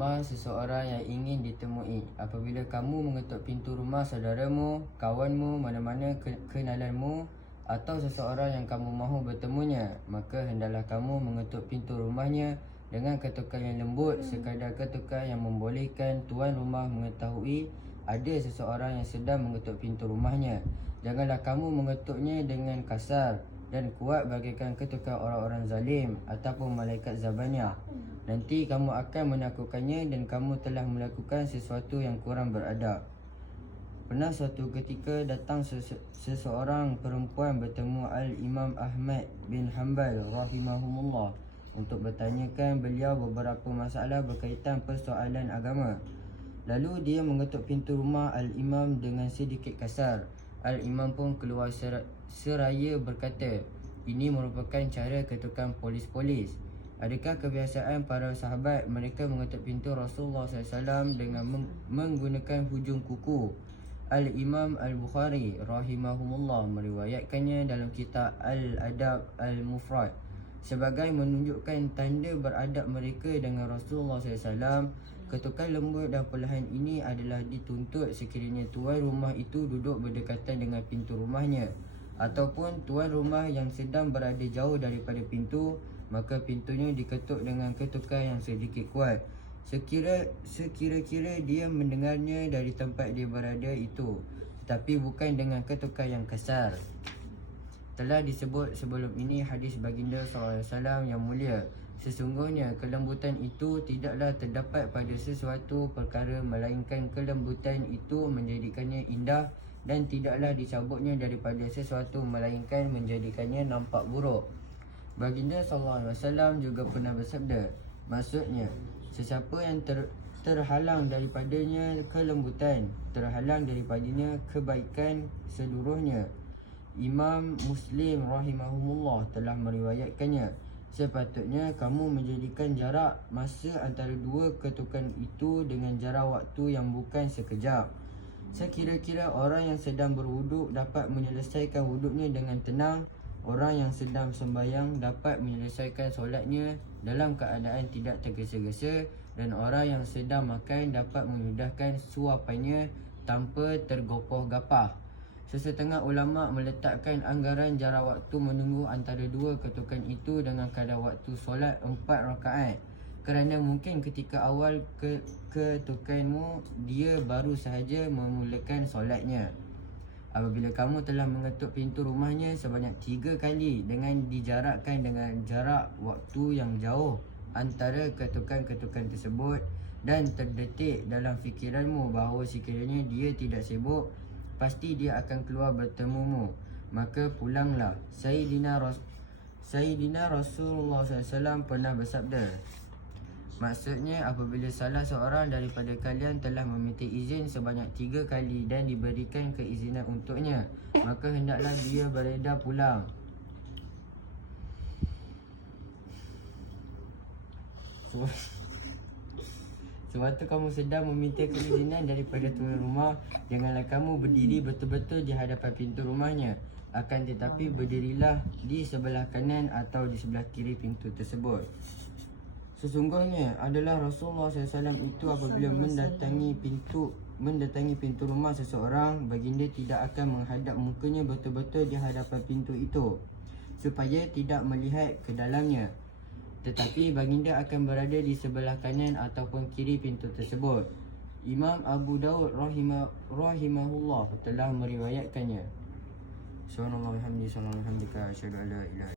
rumah seseorang yang ingin ditemui. Apabila kamu mengetuk pintu rumah saudaramu, kawanmu, mana-mana kenalanmu atau seseorang yang kamu mahu bertemunya, maka hendaklah kamu mengetuk pintu rumahnya dengan ketukan yang lembut, sekadar ketukan yang membolehkan tuan rumah mengetahui ada seseorang yang sedang mengetuk pintu rumahnya. Janganlah kamu mengetuknya dengan kasar dan kuat bagaikan ketukan orang-orang zalim ataupun malaikat Zabaniyah. Nanti kamu akan menakutkannya dan kamu telah melakukan sesuatu yang kurang beradab. Pernah suatu ketika datang seseorang perempuan bertemu Al-Imam Ahmad bin Hanbal rahimahumullah untuk bertanyakan beliau beberapa masalah berkaitan persoalan agama. Lalu dia mengetuk pintu rumah Al-Imam dengan sedikit kasar. Al-Imam pun keluar seraya berkata, "Ini merupakan cara ketukan polis-polis. Adakah kebiasaan para sahabat mereka mengetuk pintu Rasulullah SAW dengan menggunakan hujung kuku?" Al-Imam Al-Bukhari rahimahumullah meriwayatkannya dalam kitab Al-Adab Al-Mufrad sebagai menunjukkan tanda beradab mereka dengan Rasulullah SAW. Ketukan lembut dan perlahan ini adalah dituntut sekiranya tuan rumah itu duduk berdekatan dengan pintu rumahnya, ataupun tuan rumah yang sedang berada jauh daripada pintu, maka pintunya diketuk dengan ketukan yang sedikit kuat, sekira-kira dia mendengarnya dari tempat dia berada itu, tetapi bukan dengan ketukan yang kasar. Telah disebut sebelum ini hadis baginda SAW yang mulia, sesungguhnya kelembutan itu tidaklah terdapat pada sesuatu perkara, melainkan kelembutan itu menjadikannya indah, dan tidaklah dicabutnya daripada sesuatu melainkan menjadikannya nampak buruk. Baginda SAW juga pernah bersabda, maksudnya, sesiapa yang terhalang daripadanya kelembutan, terhalang daripadanya kebaikan seluruhnya. Imam Muslim rahimahumullah telah meriwayatkannya. Sepatutnya kamu menjadikan jarak masa antara dua ketukan itu dengan jarak waktu yang bukan sekejap. Sekira-kira orang yang sedang berwuduk dapat menyelesaikan wuduknya dengan tenang, orang yang sedang sembahyang dapat menyelesaikan solatnya dalam keadaan tidak tergesa-gesa, dan orang yang sedang makan dapat memudahkan suapannya tanpa tergopoh-gapah. Sesetengah ulama meletakkan anggaran jarak waktu menunggu antara dua ketukan itu dengan kadar waktu solat 4 rakaat. Kerana mungkin ketika awal ketukanmu dia baru sahaja memulakan solatnya. Apabila kamu telah mengetuk pintu rumahnya sebanyak 3 kali dengan dijarakkan dengan jarak waktu yang jauh antara ketukan-ketukan tersebut, dan terdetik dalam fikiranmu bahawa sekiranya dia tidak sibuk, pasti dia akan keluar bertemumu, maka pulanglah. Sayyidina Rasulullah SAW pernah bersabda, maksudnya apabila salah seorang daripada kalian telah meminta izin sebanyak 3 kali dan diberikan keizinan untuknya, maka hendaklah dia beredar pulang. Sewaktu kamu sedang meminta keizinan daripada tuan rumah, janganlah kamu berdiri betul-betul di hadapan pintu rumahnya. Akan tetapi berdirilah di sebelah kanan atau di sebelah kiri pintu tersebut. Sesungguhnya adalah Rasulullah SAW itu apabila mendatangi pintu rumah seseorang, baginda tidak akan menghadap mukanya betul-betul di hadapan pintu itu supaya tidak melihat ke dalamnya, tetapi baginda akan berada di sebelah kanan ataupun kiri pintu tersebut. Imam Abu Daud rahimahullah telah meriwayatkannya. Subhanallah walhamdulillah, asyhadu an la ilaha